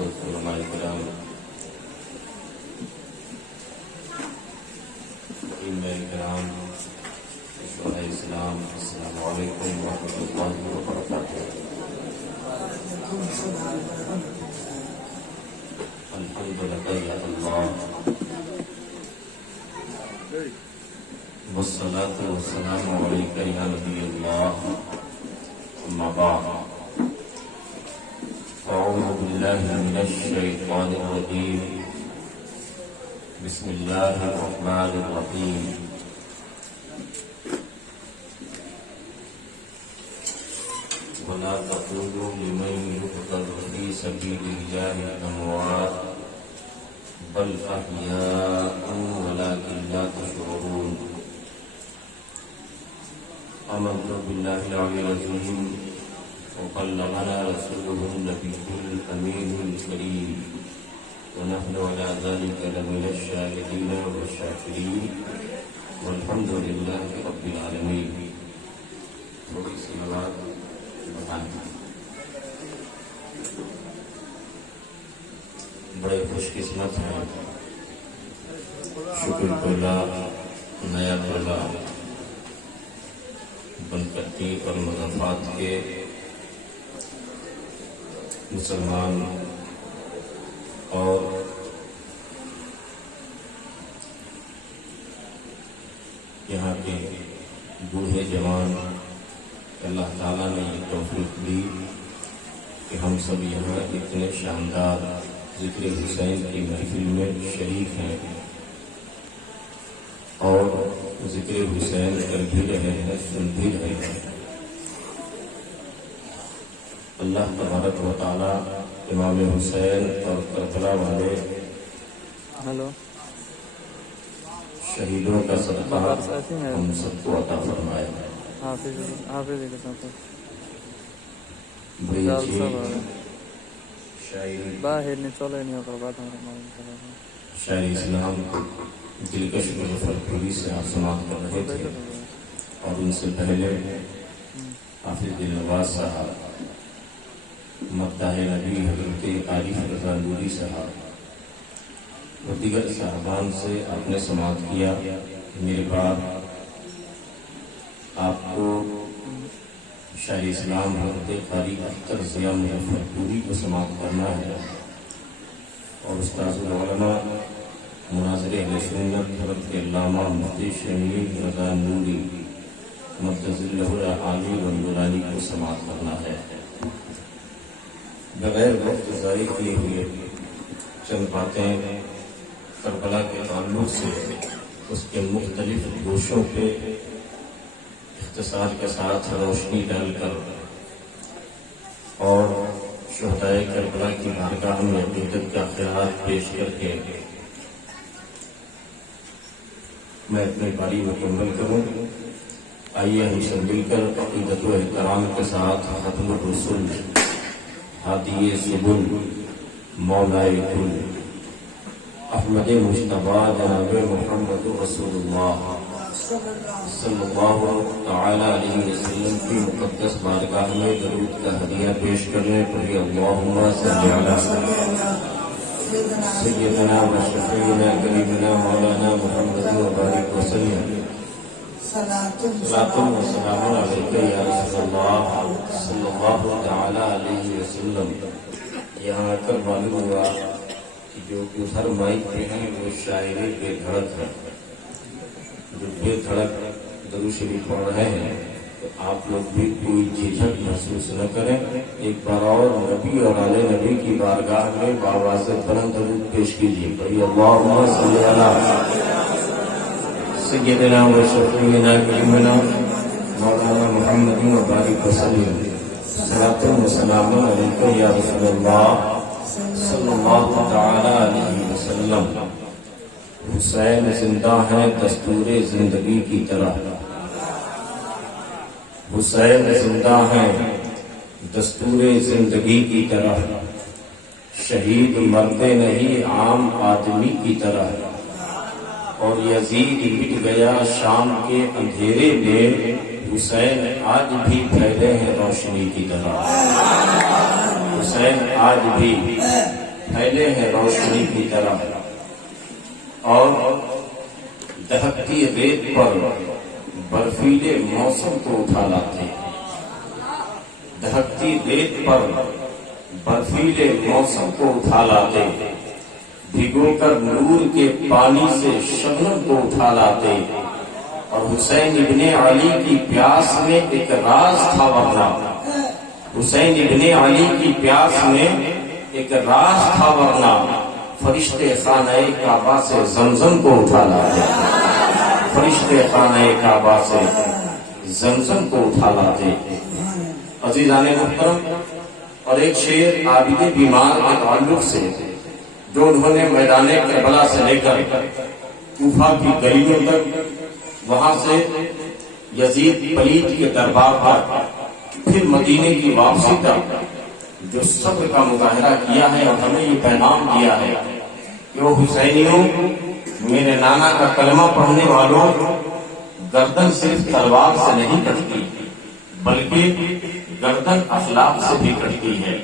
علماء کرام، ائمہ کرام، شہداء اسلام، السلام علیکم ورحمۃ اللہ وبرکاتہ۔ الحمد للہ یا اللہ، والصلاة والسلام علیک یا نبی اللہ، اما بعد، اعوذ باللہ من الشیطان الرجیم، بسم اللہ الرحمن الرحیم۔ ولا تقولوا لمن يقتل في سبيل الله أموات بل أحياء ولكن لا تشعرون۔ آمنت بالله العلي العظيم وبلغنا رسوله النبي الأمين الكريم ونحن على ذلك لمن الشاهدين والشاكرين والحمد لله رب العالمين۔ تھوڑی سی آواز بڑے خوش قسمت ہیں، شکر پلا نیا پلا بنکٹی اور مضافات کے مسلمان اور یہاں کے بوڑھے جوان، اللہ تعالیٰ نے یہ توفیق دی کہ ہم سب یہاں اتنے شاندار ذکر حسین کی محفل میں شریک ہیں اور ذکر حسین کر بھی رہے ہیں، سن بھی رہے ہیں۔ اللہ تبارک و تعالیٰ امام حسین اور کربلا والے شہیدوں کا صدقہ ہم سب کو عطا فرمائے۔ شاعر اسلام دلکش مظفرپوری سے آپ سماعت کر رہے تھے، اور ان سے پہلے حافظ دلنواز صاحب، مداح نبی حضرت عارف رضا نوری صاحب اور دیگر صاحبان سے آپ نے سماعت کیا۔ میرے بعد آپ کو شاعر اسلام حضرت قاری اختر ضیاء مظفرپوری کو سماعت کرنا ہے، اور استاذ العلماء مناظر اہل سنت حضرت علامہ مفتی شمیم رضا نوری مقدس اللہ العالی والنورانی کو سماعت کرنا ہے۔ بغیر وقت ضائع کیے ہوئے چند باتیں کربلا کے تعلق سے اس کے مختلف گوشوں پہ اختصار کے ساتھ روشنی ڈال کر اور شہدائے کربلا کی بارگاہ میں عقیدت کا خیال پیش کر کے میں اپنی باری مکمل کروں۔ آئیے ہم سب مل کر عقیدت و احترام کے ساتھ ختم الرسل ہادی سبل مولائے کل احمد مجتبیٰ جناب محمد رسول اللہ صلی اللہ تعالی علیہ وسلم کی مقدس بارگاہ میں درود کا ہدیہ پیش کرنے پر اللہم صلی علی سیدنا و شفیعنا قریبنا مولانا محمد وبارک وسلم۔ صلاۃ و سلام علیک یا رسول اللہ صلی اللہ تعالی علیہ وسلم۔ یہاں آ کر معلوم ہوا کہ جو ادھر مائک پہ ہیں وہ شاعر بے دھڑک ہے، جو بے دھڑک درود شریف پڑھ رہے ہیں، تو آپ لوگ بھی کوئی جھجھک محسوس نہ کریں۔ ایک بار اور نبی اور آل نبی کی بارگاہ میں بآواز بلند درود پیش کیجیے۔ بھائی اللہم صلی علی سیدنا و شفیعنا قریبنا مولانا محمد وبارک وسلم۔ صلاۃ و سلام علیک یا رسول اللہ صلی اللہ تعالی علیہ وسلم۔ حسین زندہ ہے دستور زندگی کی طرح، حسین زندہ ہے دستور زندگی کی طرح، شہید مرتے نہیں عام آدمی کی طرح، اور یزید مٹ گیا شام کے اندھیرے میں، حسین آج بھی پھیلے ہیں روشنی کی طرح، حسین آج بھی پھیلے ہیں روشنی کی طرح، اور دہکتی ریت پر برفیلے موسم کو اٹھا لاتے ہیں۔ دہکتی ریت پر برفیلے موسم کو اٹھا لاتے، بھگو کر نور کے پانی سے شبنم کو اٹھا لاتے، اور حسین ابن علی کی پیاس میں ایک راز تھا ورنہ، حسین ابن علی کی پیاس میں ایک راز تھا ورنہ، فرشتے خانہ کعبہ سے زمزم کو اٹھا لاتے، فرشتے خانہ کعبہ سے زمزم کو اٹھا لاتے۔ عزیزان محترم، اور ایک شعر عابد بیمار کے تعلق سے جو انہوں نے میدان کربلا سے لے کر کوفہ کی گلیوں تک، وہاں سے یزید پلید کے دربار پر، پھر مدینے کی واپسی تک جو صبر کا مظاہرہ کیا ہے، اور ہمیں یہ پیغام دیا ہے کہ وہ حسینیوں، میرے نانا کا کلمہ پڑھنے والوں، گردن صرف تلوار سے نہیں کٹتی بلکہ گردن اخلاق سے بھی کٹتی ہے،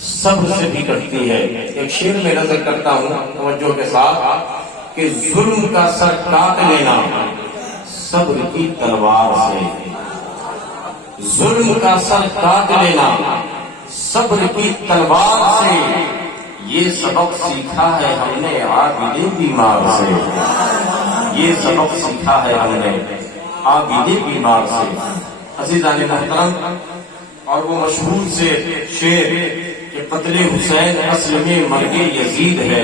صبر سے بھی کٹتی ہے۔ ایک شعر میں نظر کرتا ہوں توجہ کے ساتھ کہ ظلم کا سر کاٹ لینا صبر کی تلوار سے، ظلم کا سر کاٹ لینا صبر کی تلوار سے، یہ سبق سیکھا ہے ہم نے عابد بیمار سے، یہ سبق سیکھا ہے ہم نے عابد بیمار سے۔ عزیزان محترم، اور وہ مشہور سے شعر کہ قتل حسین اصل میں مرگ یزید ہے،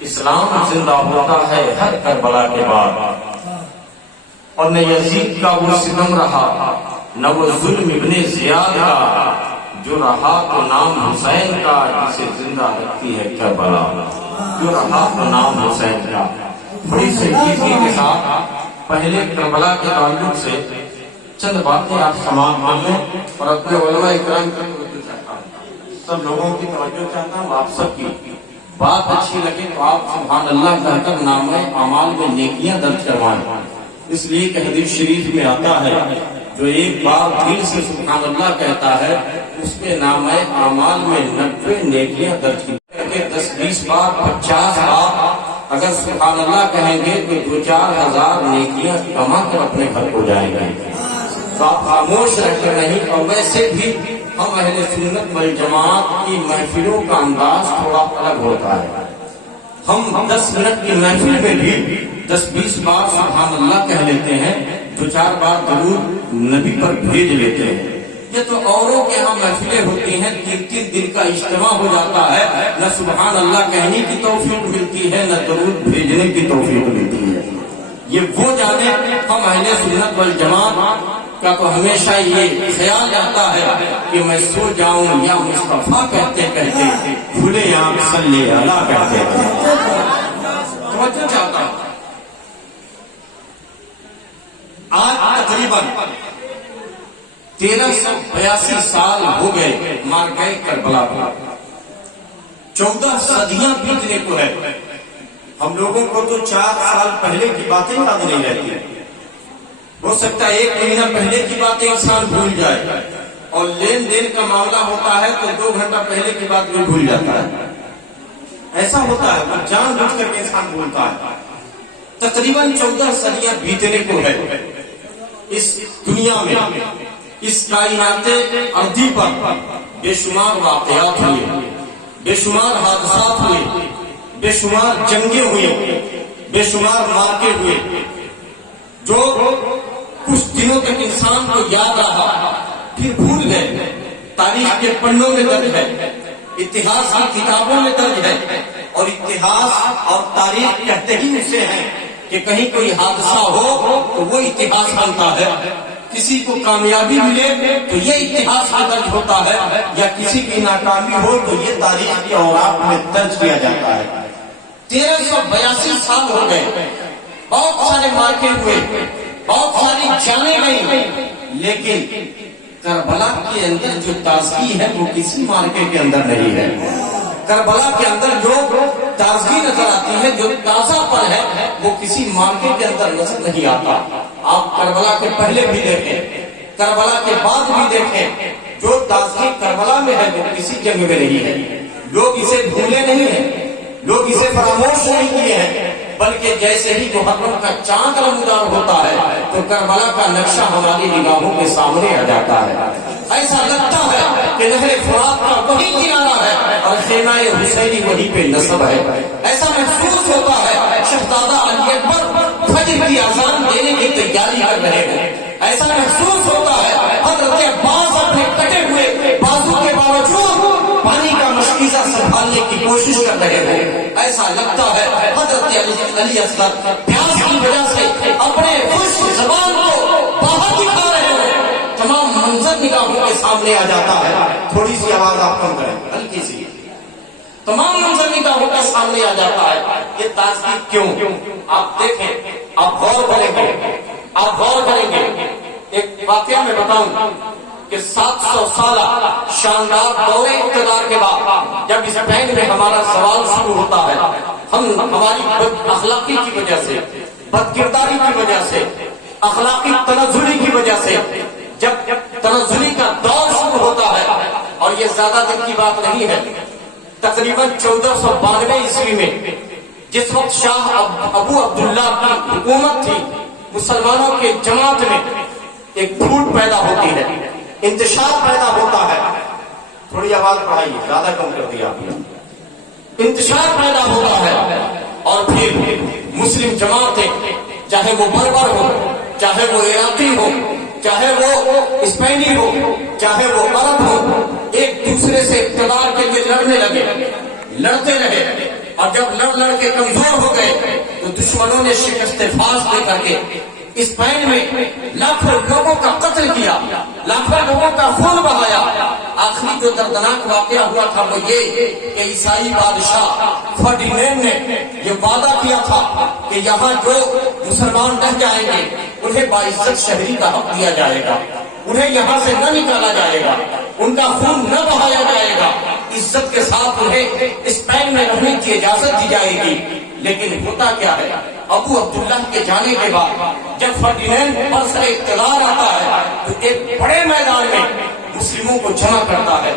اسلام زندہ ہوتا ہے ہر کربلا کے بعد، اور نہ یزید کا وہ ستم رہا، نہ وہ ظلم ابن زیاد کا، جو رہا تو نام حسین کا، جسے زندہ رکھتی ہے کربلا، جو رہا تو نام حسین کا۔ بڑی سنجیدگی کے ساتھ پہلے کربلا کے تعلق سے چند باتیں آپ سماعت کر لیں، اور اپنے علماء اکرام کی توجہ چاہتا ہوں، سب لوگوں کی توجہ چاہتا ہوں، آپ سب کی بات اچھی لگے تو آپ سبحان اللہ کہہ کر نامہ اعمال میں نیکیاں درج کروائیں، اس لیے کہ حدیث شریف میں آتا ہے جو ایک بار دل سے سبحان اللہ کہتا ہے اس کے نامہ اعمال میں 90 نیکیاں درج کی، 10-20 بار 50 بار اگر سبحان اللہ کہیں گے تو 2-4 ہزار نیکیاں کما کر اپنے گھر کو جائیں گے۔ تو آپ خاموش رہ کر نہیں، اور ویسے بھی ہم اہل سنت والجماعت کی محفلوں کا انداز تھوڑا الگ ہوتا ہے، ہم 10 منٹ کی محفل میں بھی 10-20 بار سبحان اللہ کہہ لیتے ہیں، 2-4 بار درود نبی پر بھیج لیتے ہیں۔ یہ تو اوروں کے ہاں محفلیں ہوتی ہیں، 3 دن کا اجتماع ہو جاتا ہے، نہ سبحان اللہ کہنے کی توفیق ملتی ہے، نہ درود بھیجنے کی توفیق ملتی ہے۔ یہ وہ جانے، ہم اہل سنت والجماعت کا تو ہمیشہ یہ خیال رہتا ہے کہ میں سو جاؤں یا مصطفیٰ کہتے کہتے بھولے آپ صلی اللہ کہتے کہتے۔ توجہ چاہتا ہوں، آج تقریباً 1382 سال ہو گئے مارکہ کربلا پر، 14 صدیاں بیتنے کو ہے۔ ہم لوگوں کو تو 4 سال پہلے کی باتیں یاد نہیں رہتی، ہو سکتا ہے 1 مہینہ پہلے کی باتیں انسان بھول جائے، اور لین دین کا معاملہ ہوتا ہے تو 2 گھنٹہ پہلے کی بات بھی بھول جاتا ہے، ایسا ہوتا ہے، پر جان بوجھ کر کے انسان بھولتا ہے۔ تقریباً 14 صدیاں بیتنے کو ہے اس دنیا میں، اس کائنات ارضی پر بے شمار واقعات ہوئے، بے شمار حادثات ہوئے، بے شمار جنگیں ہوئی، بے شمار مارکے ہوئے، جو کچھ دنوں تک انسان کو یاد رہا پھر بھول گئے، تاریخ کے پنوں میں درج ہے، اتہاس کی کتابوں میں درج ہے، اور اتہاس اور تاریخ کہتے ہی اسے ہیں کہ کہیں کوئی حادثہ ہو تو وہ اتہاس بنتا ہے، کسی کو کامیابی ملے تو یہ اتہاس میں درج ہوتا ہے، یا کسی کی ناکامی ہو تو یہ تاریخ کے اوراق میں درج کیا جاتا ہے۔ 1382 سال ہو گئے، بہت سارے مارکے ہوئے، بہت ساری جانیں گئیں، لیکن کربلا کے اندر جو تازگی ہے وہ کسی مارکے کے اندر نہیں ہے۔ کربلا کے اندر جو تازگی نظر آتی ہے، جو تازہ پن ہے، وہ کسی مارکے کے اندر نظر نہیں آتا۔ آپ کربلا کے پہلے بھی دیکھیں، کربلا کے بعد بھی دیکھیں، جو تازگی کربلا میں ہے وہ کسی جنگ میں نہیں ہے۔ لوگ اسے بھولے فراموش نہیں کیے ہیں، بلکہ جیسے ہی محرم کا چاند نمودار ہوتا ہے تو کربلا کا نقشہ ہماری نگاہوں کے سامنے آ جاتا ہے۔ ایسا لگتا ہے کہ نہر فرات کا وہی کنارہ ہے اور خیمہ حسینی وہی پہ نصب ہے۔ ایسا محسوس ہوتا ہے شہزادہ علی اکبر فجر کی اذان دینے کی تیاری کر رہے ہیں۔ ایسا محسوس ہوتا ہے حضرت عباس اپنے کٹے ہوئے بازو کے باوجود پانی کا مشکیزہ سنبھالنے کی کوشش کر رہے ہیں۔ ایسا لگتا ہے حضرت علی اصغر پیاس کی وجہ سے اپنے خشک زبان کو باہر دکھا رہے ہیں۔ تمام منظر نگاہوں کے سامنے آ جاتا ہے۔ تھوڑی سی آواز آپ کم کریں، ہلکی سی۔ تمام منظر نگاہوں کے سامنے آ جاتا ہے۔ یہ تاثیر کیوں؟ آپ دیکھیں، آپ غور کریں گے، آپ غور کریں گے۔ ایک واقعہ میں بتاؤں کہ 700 سالہ شاندار دور اقتدار کے بعد جب اسپین میں ہمارا سوال شروع ہوتا ہے، ہم ہماری بد اخلاقی کی وجہ سے، بد کرداری کی وجہ سے، اخلاقی تنزلی کی وجہ سے جب تنزلی کا دور شروع ہوتا ہے، اور یہ زیادہ دن کی بات نہیں ہے، تقریباً 1492 عیسوی میں جس وقت شاہ ابو عبداللہ کی حکومت تھی، مسلمانوں کے جماعت میں ایک پھوٹ پیدا ہوتی ہے، انتشار پیدا ہوتا ہے۔ تھوڑی آواز بڑھائیے، زیادہ کم کر دیا آپ نے۔ انتشار پیدا ہوتا ہے اور پھر مسلم جماعتیں، چاہے وہ بربر ہو، چاہے وہ عراقی ہو، چاہے وہ اسپینی ہو، چاہے وہ عرب ہو، ایک دوسرے سے اقتدار کے لیے لڑنے لگے، لڑتے رہے، اور جب لڑ کے کمزور ہو گئے تو دشمنوں نے شکست فاش دے کر کے اسپین میں لاکھوں لوگوں کا قتل کیا، لاکھوں لوگوں کا خون بہایا۔ آخری جو دردناک واقعہ ہوا تھا وہ یہ کہ عیسائی بادشاہ فرڈینینڈ نے یہ وعدہ کیا تھا کہ یہاں جو مسلمان رہ جائیں گے انہیں باعزت شہری کا حق دیا جائے گا، انہیں یہاں سے نہ نکالا جائے گا، ان کا خون نہ بہایا جائے گا، عزت کے ساتھ انہیں اسپین میں رہنے کی اجازت دی جائے گی۔ لیکن ہوتا کیا ہے، ابو عبداللہ کے جانے کے بعد جب فرڈینینڈ پر سر اقتدار آتا ہے تو ایک بڑے میدان میں مسلموں کو جمع کرتا ہے۔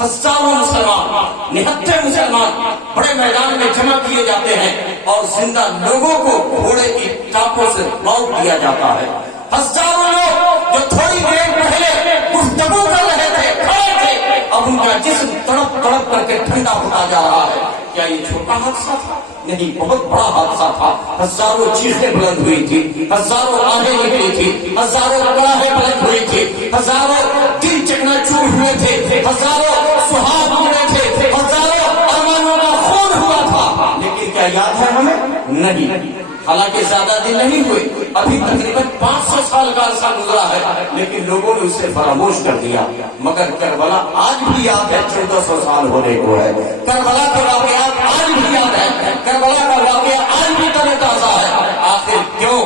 ہزاروں مسلمان، نہتے مسلمان بڑے میدان میں جمع کیے جاتے ہیں اور زندہ لوگوں کو گھوڑے کی ٹاپوں سے لوٹ دیا جاتا ہے۔ ہزاروں لوگ جو تھوڑی دیر پہلے گفتگو کر رہے تھے، کھڑے تھے، اب ان کا جسم تڑپ تڑپ کر کے ٹھنڈا ہوتا جا رہا ہے۔ کیا یہ چھوٹا حادثہ تھا؟ نہیں، بہت بڑا حادثہ تھا۔ ہزاروں چیخیں بلند ہوئی تھی، ہزاروں آہیں نکلی تھی، ہزاروں کڑاہیں بلند ہوئی تھی، ہزاروں دل چکنا چور ہوئے تھے، ہزاروں سہاگ ہوئے تھے، ہزاروں ارمانوں کا خون ہوا تھا۔ لیکن کیا یاد ہے ہمیں؟ نہیں۔ حالانکہ زیادہ دن نہیں ہوئے، ابھی تقریباً 500 سال کا عرصہ گزرا ہے، لیکن لوگوں نے اسے فراموش کر دیا۔ مگر کربلا آج بھی یاد ہے، 1400 سال ہونے کو ہے۔ کربلا کے واقعات آج بھی یاد ہے، کربلا کا واقعہ آج بھی تر تازہ ہے۔ آخر کیوں؟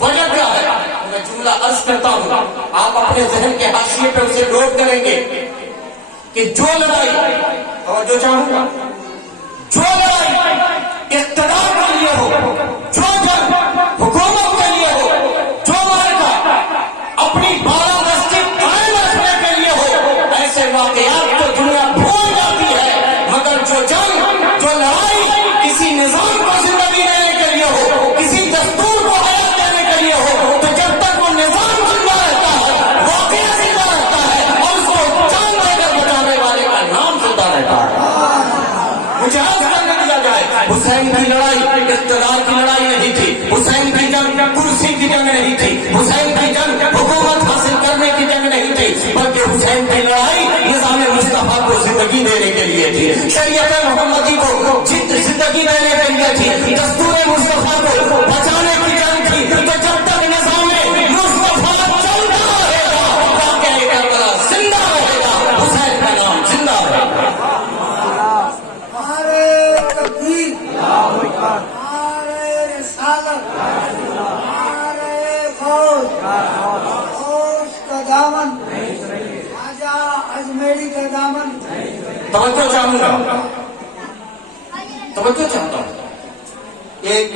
وجہ کیا ہے؟ میں جملہ عرض کرتا ہوں، آپ اپنے ذہن کے حاشیے پہ اسے نوٹ کریں گے کہ جو لڑائی، اور جو چاہوں گا، جو لڑائی اقتدار کے لیے ہو، جو جنگ حکومت کے لیے ہو، جو معرکہ اپنی بالادستی قائم رکھنے کے لیے ہو، ایسے واقعات کو دنیا بھول جاتی ہے۔ مگر جو جنگ، جو لڑائی کسی نظام کو زندگی دینے کے لیے ہو، کسی دستور کو حیات دینے کے لیے ہو، تو جب تک وہ نظام زندہ رہتا ہے، واقعہ زندہ رہتا ہے، اور اس کو جان دے کر بچانے والے کا نام زندہ رہتا ہے۔ مجاہد کرنے دیا جائے۔ حسین کی لڑائی اقتدار کی لڑائی نہیں تھی، حسین کی جنگ کرسی کی جنگ نہیں تھی، حسین کی جنگ حکومت حاصل کرنے کی جنگ نہیں تھی، بلکہ حسین کی لڑائی نظام مصطفیٰ کو زندگی دینے کے لیے تھی، شریعت محمدی کو زندگی دینے کے لیے تھی، دستور مصطفیٰ کو بچانے کی جنگ تھی۔ تو جب تک نظام مصطفیٰ چلتا رہے گا، واقعہ کربلا زندہ رہے گا، حسین کا نام زندہ رہے گا۔ توجہ چاہوں گا، توجہ چاہتا ہوں، ایک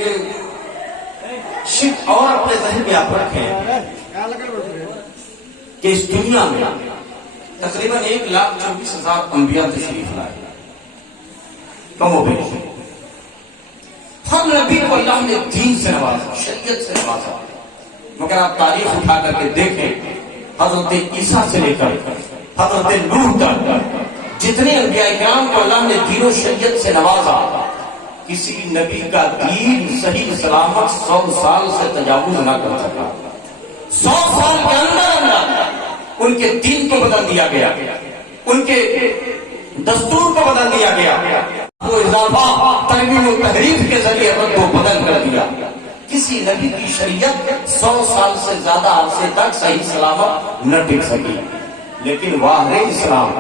شک اور اپنے ذہن میں آپ رکھیں کہ اس دنیا میں تقریباً 1,24,000 انبیاء تشریف لائے، کم و بیش کو اللہ نے دین سے نوازا، شریعت سے نوازا، مگر آپ تاریخ اٹھا کر کے دیکھیں، حضرت عیسیٰ سے لے کر حضرت نوح تک جتنے انبیاء کرام کو اللہ نے دین و شریعت سے نوازا، کسی نبی کا دین صحیح سلامت 100 سال سے تجاوز نہ کر سکا۔ 100 سال کے اندر ان کے دین کو بدل دیا گیا، ان کے دستور کو بدل دیا گیا، وہ اضافہ ترمیم و تحریف کے ذریعے رد و بدل کر دیا۔ کسی نبی کی شریعت 100 سال سے زیادہ عرصے تک صحیح سلامت نہ ٹک سکی، لیکن واہ اسلام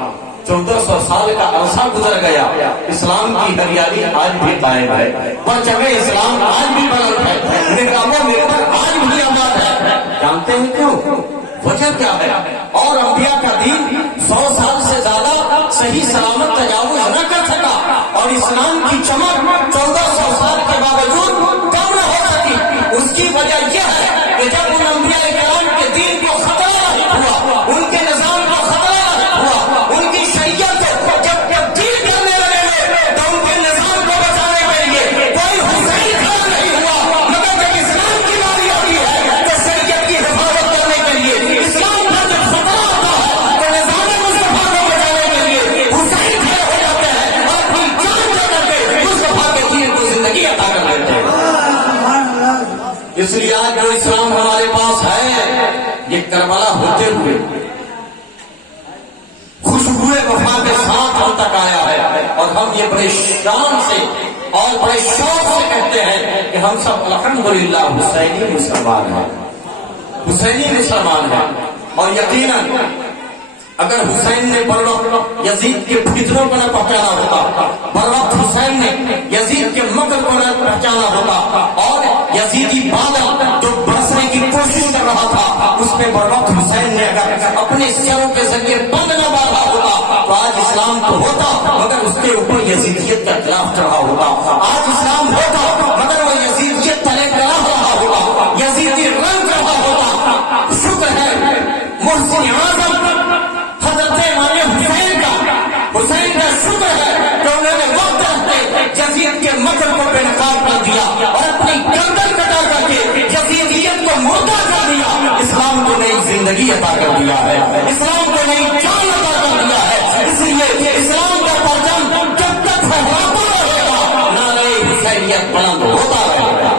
1400 سال کا عرصہ گزر گیا، اسلام کی ہریالی آج بھی قائم ہے، پرچم اسلام آج بھی بلند ہے، نقابوں میں آج بھی آباد ہے۔ جانتے ہیں کیوں؟ وجہ کیا ہے؟ اور انبیاء کا دین 100 سال سے زیادہ صحیح سلامت تجاوز نہ کر سکا، اور اسلام کی چمک 1400 سال کے باوجود کم نہ ہو سکی۔ اس کی وجہ یہ ہے کہ جب ان انبیاء کرام کے دین کو خطرہ ہوا، ان کے نظام کو خطرہ ہوا، ان کی شریعت کو جب تبدیل کرنے لگے تو ان کے نظام کو بچانے کے لیے کوئی حسین کھڑا نہیں ہوا، مگر جب اسلام کی باری آتی ہے تو شریعت کی حفاظت کرنے کے لیے، اسلام پر جب خطرہ ہوتا ہے تو نظام مصطفیٰ کو بچانے کے لیے حسین کھڑے ہو جاتے ہیں اور اپنی جان دے کر کے مصطفیٰ کے دین کو زندگی عطا کر دیتے ہیں۔ اس لیے آج جو اسلام ہمارے پاس ہے یہ کربلا ہوتے ہوئے خوشبوئے وفا کے ساتھ ہم تک آیا ہے، اور ہم یہ بڑے شان سے اور بڑے شوق سے کہتے ہیں کہ ہم سب الحمدللہ حسینی مسلمان ہیں، حسینی مسلمان ہیں۔ اور یقیناً اگر حسین نے بر وقت یزید کے فتنوں کو نہ پہچانا ہوتا، بر وقت حسین نے یزید کے مکر کو نہ پہچانا ہوتا، اور یزیدی بادل جو برسنے کی کوشش کر رہا تھا اس پہ بر وقت حسین نے اگر اپنے سروں کے ذریعے بند نہ باندھا ہوتا تو آج اسلام تو ہوتا، مگر اس کے اوپر یزیدیت کا خلاف چڑھا ہوتا۔ آج اسلام ہوتا مگر وہ یزیدیت تلے چڑھا رہا ہوتا، یزیدی رنگ رہا ہوتا۔ شکر ہے محسن اعظم حضرت امام حسین کا شکر ہے کہ انہوں نے وقت رکھتے یزید کے مکر کو بے نقاب کر دیا اور اپنی گردن کٹا کر کے یزیدیت کو مردہ کر دیا، اسلام کو نئی زندگی عطا کر دیا ہے، اسلام کو نئی جان عطا کر دیا ہے۔ اس لیے اسلام کا پرچم جب تک پھہراتا رہے گا نعرہ حسینیت بلند ہوتا رہے گا،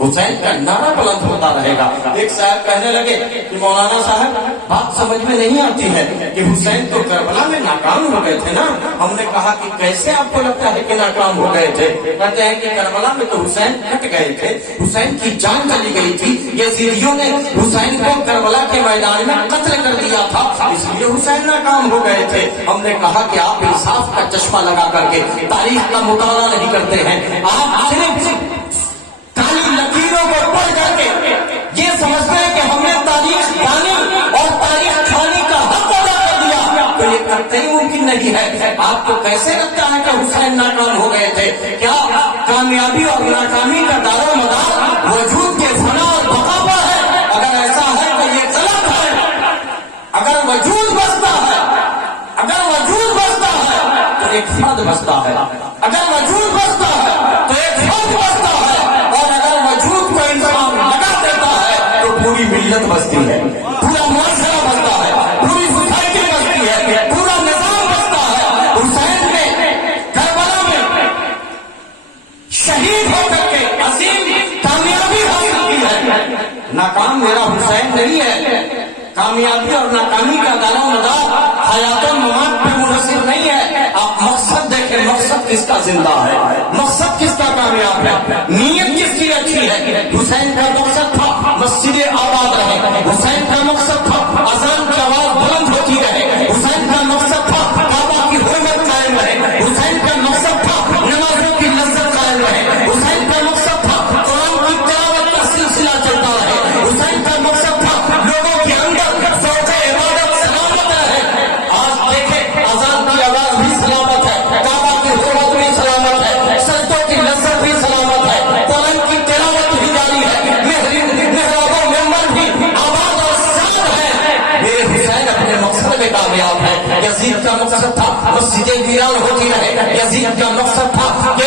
حسین کا نعرہ بلند ہوتا رہے گا۔ ایک صاحب کہنے لگے کہ مولانا صاحب بات سمجھ میں نہیں آتی ہے کہ حسین تو کربلا میں ناکام ہو گئے تھے نا۔ ہم نے کہا کہ کیسے آپ کو لگتا ہے کہ ناکام ہو گئے تھے؟ کہتے ہیں کہ کربلا میں تو حسین کٹ گئے تھے، حسین کی جان چلی گئی تھی، یزیدیوں نے حسین کو کربلا کے میدان میں قتل کر دیا تھا، اس لیے حسین ناکام ہو گئے تھے۔ ہم نے کہا کہ آپ انصاف کا چشمہ لگا کر کے تاریخ کا مطالعہ نہیں کرتے ہیں، آپ صرف کالی لکیروں کو پڑھ کر کے یہ سمجھتے ہیں کہ ہم نے تاریخ پانی اور تاریخ کھانے کا حق ادا کر دیا، تو یہ قطعی ممکن نہیں ہے۔ آپ کو کیسے لگتا ہے کہ حسین ناکام ہو گئے تھے؟ کیا کامیابی اور ناکامی کا دار و مدار وجود کے فنا اور بقا پر ہے؟ اگر ایسا ہے تو یہ غلط ہے۔ اگر وجود بستا ہے، اگر وجود بستا ہے تو ایک فرد بستا ہے، اگر وجود بستا ہے تو ایک فرد بستا ہے، پوری ملت بستی ہے، پورا معاشرہ بستا ہے، پوری سوسائٹی بستی ہے، پورا نظام بستا ہے۔ حسین نے کربلا میں شہید ہو کر کے عظیم کامیابی حاصل کی ہے۔ ناکام میرا حسین نہیں ہے، کامیابی اور ناکامی کا دار و مدار حیات و ممات پہ منحصر نہیں ہے۔ آپ مقصد دیکھیں، مقصد کس کا زندہ ہے، مقصد کس کا کامیاب ہے، نیت کس کی اچھی ہے۔ حسین کا مقصد تھا مسجدیں آباد رہے، حسین کا مقصد تھا اذان کی آواز بلند ہوتی رہے، حسین کا مقصد تھا کعبہ کی حرمت قائم رہے، حسین کا مقصد تھا نمازوں کی لذت قائم رہے، حسین کا مقصد تھا قرآن کی تلاوت کا سلسلہ چلتا رہے، حسین کا مقصد تھا لوگوں کے اندر ذوق عبادت سلامت رہے۔ آج دیکھیں اذان کی آواز بھی سلامت ہے، کعبہ کی حرمت بھی سلامت ہے، سجدوں کی لذت بھی سلامت ہے، قرآن کی تلاوت بھی جاری ہے، کامیاب ہے۔ یزید کا مقصد تھا مسجدیں ویران ہوتی رہے، یزید کا مقصد تھا کہ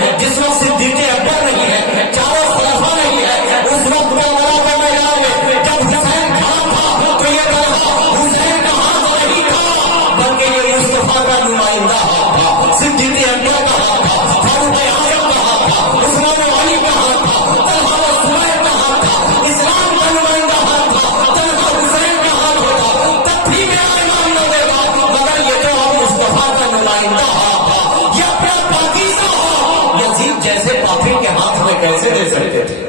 ہے، جس وقت صدیق اکبر نہیں ہے، چاروں خلفاء نہیں ہے، اس وقت کربلا کے میدان میں جب حسین کھڑا تھا تو یہ طلحہ حسین کا ہاتھ نہیں تھا، بلکہ یہ مصطفیٰ کا نمائندہ ہاتھ تھا، صدیق اکبر کا ہاتھ تھا، فاروق اعظم کا ہاتھ تھا، عثمان غنی کا ہاتھ تھا، طلحہ و زبیر کا ہاتھ تھا، اسلام کا نمائندہ ہاتھ تھا، طلحہ حسین کا ہاتھ ہوتا تب بھی میرا ایمان نہ دیتا، مگر یہ تو اب مصطفیٰ کا نمائندہ ہاتھ تھا، یہ اپنا پاکیزہ ہاتھ یزید جیسے قاتل کے ہاتھ میں کیسے دے سکتے تھے،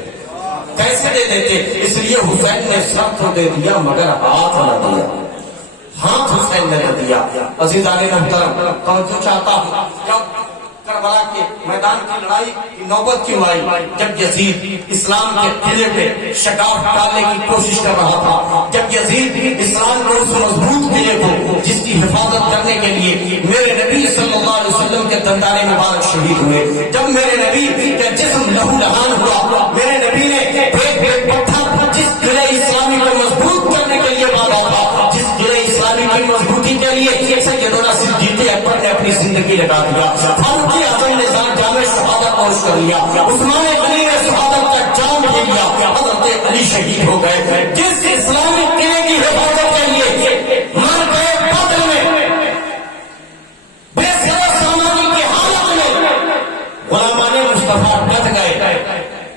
کیسے دے دیتے؟ اس لیے حسین نے سب کو دے دیا مگر ہاتھ نہ دیا، ہاتھ حسین نے نہ دیا۔ عزیزان محترم، توجہ چاہتا ہوں، جب کربلا کے میدان کی لڑائی کی نوبت کیوں آئی؟ جب یزید اسلام کے قلعے پہ شکاف ڈالنے کی کوشش کر رہا تھا، جب یزید اسلام کے اس مضبوط قلعے کو جس کی حفاظت کرنے کے لیے میرے نبی صلی اللہ علیہ وسلم کے دندان مبارک شہید ہوئے، جب میرے نبی کا جسم لہو لہان ہوا، میرے نبی نے ایک ایک پتھر جس قلعے اسلامی کو مضبوط کرنے کے لیے باندھا تھا، جس قلعے اسلامی کی مضبوطی کے لیے سیدنا صدیق اکبر نے اپنی زندگی لگا دیا، فاروق اعظم نے جامع شہادت نوش کر لیا، عثمان غنی نے شہادت کا جام لے لیا، حضرت علی شہید ہو گئے، جس اسلامی قلعے کی حفاظت کے لیے مر گئے بدر میں، بے سر سامانی کی حالت میں غلامان مصطفیٰ بچ گئے۔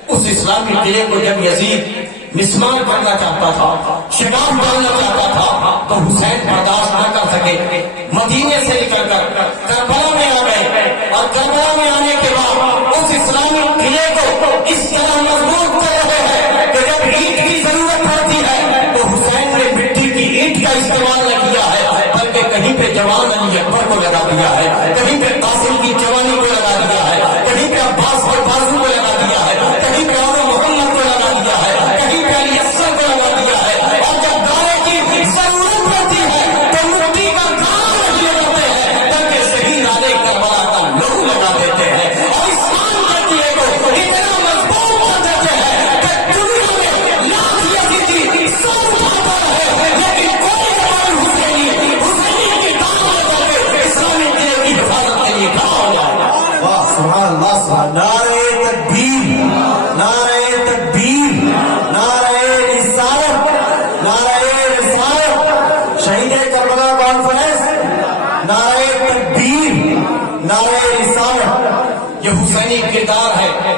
اس اسلامی قلعے کو جب یزید مسمار کرنا چاہتا تھا، شکاف ڈالنا چاہتا تھا، تو حسین برداشت نہ کر سکے، مدینے سے نکل کر کربلا میں آ گئے، اور کربلا میں آنے کے بعد اس اسلامی قلعے کو اس طرح مضبوط کر رہے ہیں کہ جب اینٹ کی ضرورت پڑتی ہے تو حسین نے مٹی کی اینٹ کا استعمال نہ کیا ہے، بلکہ کہیں پہ جوان علی اکبر کو لگا دیا ہے، کہیں پہ قاسم کی جوانی کو لگا دیا ہے، کہیں پہ عباس کے بازو کو لگا دیا ہے، کہیں پہ عمر محمد کو لگا دیا ہے، کہیں پہ علی اصغر کو لگا دیا ہے، اور جب دارے کی ضرورت پڑتی ہے تو مٹی کا کام رکھ لیتے ہیں، تاکہ شہید علی کربلا کا لہو لگا دیتے ہیں، اور اسلام کے قلعے کو اتنا مضبوط کر دیتے ہیں کہ دنیا میں لاکھ یزیدی سر اٹھاتا رہے لیکن کوئی امام حسینی کی دعوت کر کے اسلامی قلعے کی حفاظت کے لیے کھڑا ہو جائے۔ واہ سبحان اللہ، سبحان نعرہ تکبیر، نعرہ تکبیر، نعرہ رسالت، نعرہ رسالت، شہید کربلا کانفرنس، نعرہ تکبیر، نعرہ رسالت۔ یہ حسینی کردار ہے،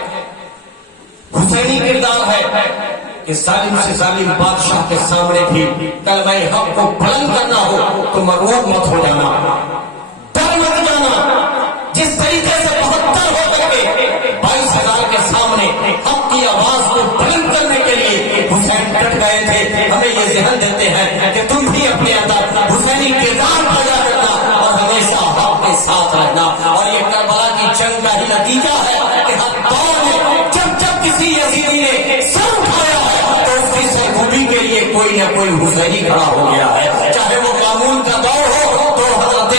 حسینی کردار ہے کہ ظالم سے ظالم بادشاہ کے سامنے بھی کلمہ حق کو بلند کرنا ہو تو مرعوب مت ہو جانا، ڈر مت جانا۔ جس طریقے سے 72 ہو کر کے 22,000 کے سامنے حق کی آواز کو بلند کرنے کے لیے حسین ڈٹ گئے تھے، ہمیں یہ ذہن دیتے ہیں کہ تم بھی اپنے اندر حسینی کردار پیدا کرنا اور ہمیشہ حق کے ساتھ رہنا۔ اور یہ کربلا کی جنگ کا ہی نتیجہ ہے کہ ہر دور میں جب جب کسی یزیدی نے سر اٹھایا ہے تو اس کی سرخوبی کے لیے کوئی نہ کوئی حسینی کھڑا ہو گیا ہے، چاہے وہ قانون کا دور ہو تو حضرت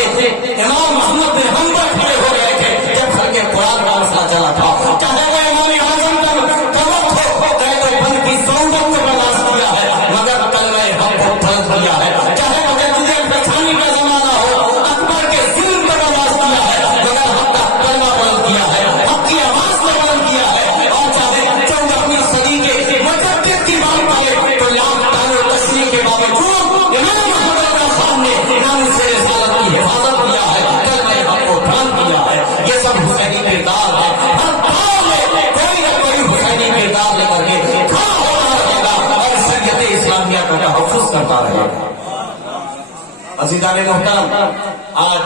امام محمد بن حنبل کھڑے ہو گئے تھے جب خلق قرآن کا مسئلہ چلا تھا، چاہے وہ امام اعظم کا وقت ہو، قید و بند کی صحبت کو برداشت کیا ہے مگر کلمہ حق کو بلند کیا ہے، چاہے مجدد بچھانی کا زمانہ ہو، اکبر کے ظلم کو برداشت کیا ہے مگر حق کا کلمہ بلند کیا ہے، حق کی آواز کو بلند کیا ہے، اور چاہے 14ویں صدی کے مجدد کی بات کرے تو لاکھ تان و تشریح کے باوجود امام محمد کا سامنے نام سے رسالت کی حفاظت کیا ہے، کلمہ حق کو بلند کیا ہے۔ یہ سب حسینی کردار ہے، ہر دور میں کوئی نہ کوئی حسینی کردار لے کر کے کھڑا ہوتا رہے گا اور شریعت اسلامیہ کا تحفظ کرتا رہے گا۔ عزیزان محترم، آج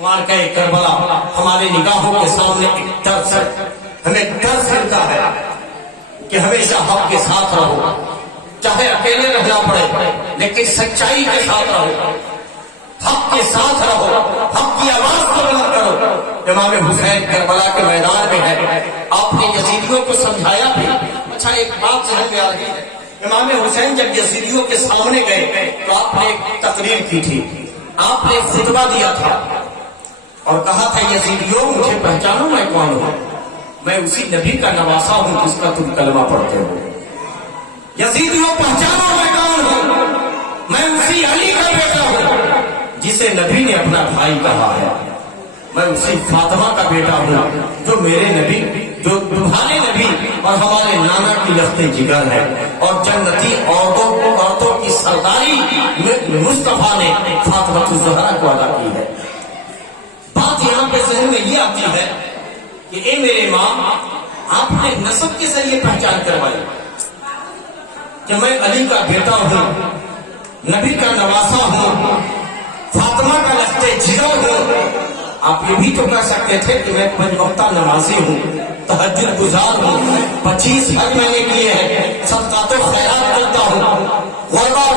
معرکہ کربلا ہماری نگاہوں کے سامنے ایک درس ہے، ہمیں درس ملتا ہے کہ ہمیشہ حق کے ساتھ رہو، چاہے اکیلے رہنا پڑے لیکن سچائی کے ساتھ رہو، حق کے ساتھ رہو، حق کی آواز کو بلند کرو۔ امام حسین کربلا کے میدان میں ہے، آپ نے یزیدیوں کو سمجھایا بھی۔ اچھا ایک بات ذہن میں آ رہی ہے، امام حسین جب یزیدیوں کے سامنے گئے تو آپ نے ایک تقریر کی تھی، آپ نے ایک خطبہ دیا تھا اور کہا تھا یزیدیوں مجھے پہچانو میں کون ہوں، میں اسی نبی کا نواسا ہوں جس کا تم کلمہ پڑھتے ہو۔ یزیدیوں پہچانو میں کون ہوں، میں اسی علی کا بیٹا ہوں جسے نبی نے اپنا بھائی کہا ہے، میں اسی فاطمہ کا بیٹا ہوں جو میرے نبی، جو تمہارے نبی اور ہمارے نانا کی لخت جگر ہے، اور جنتی عورتوں کی سرداری میں مصطفیٰ نے فاطمہ الزہرا کو ادا کی ہے۔ بات یہاں پہ ذہن میں یہ آتی ہے کہ اے میرے ماں، آپ نے نسب کے ذریعے پہچان کروائی کہ میں علی کا بیٹا ہوں، نبی کا نواسا ہوں، فاطمہ کا لخت جگر ہوں۔ آپ یہ بھی تو کہہ سکتے تھے کہ میں 5 وقتہ نمازی ہوں، تہجد گزار ہوں، 25 حج میں نے کیے ہیں، صدقات و خیرات کرتا ہوں، غربا